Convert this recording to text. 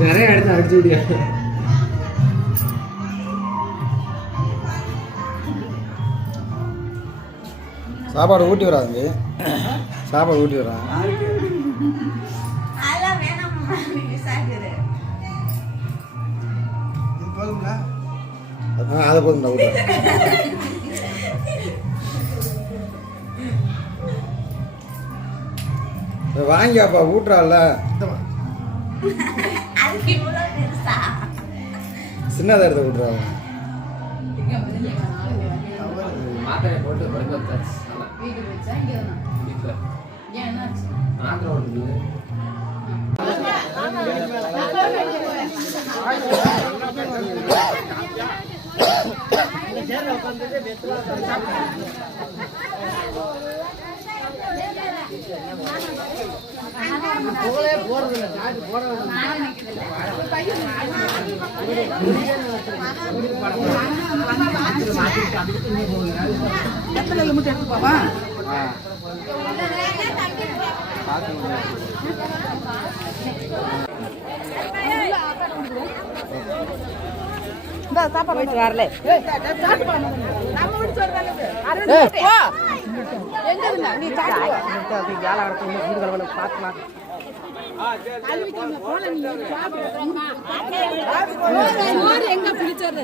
நிறைய இடத்துல அடிச்சு விடியா சாப்பாடு ஊட்டி வராங்க சாப்பாடு ஊட்டி வரான் அதை போதும்டா வாங்கியாப்பா பெருசா சின்னதாக எடுத்து ஊட்டுறாங்க மாத்திரை போட்டு படுக்க வச்சாச்சு நல்லா. வீட்டுக்கு வச்சா இங்கே தான் வீட்டுல. ஏன் என்னாச்சு மாத்திரை வரல எங்க பிடிச்சது?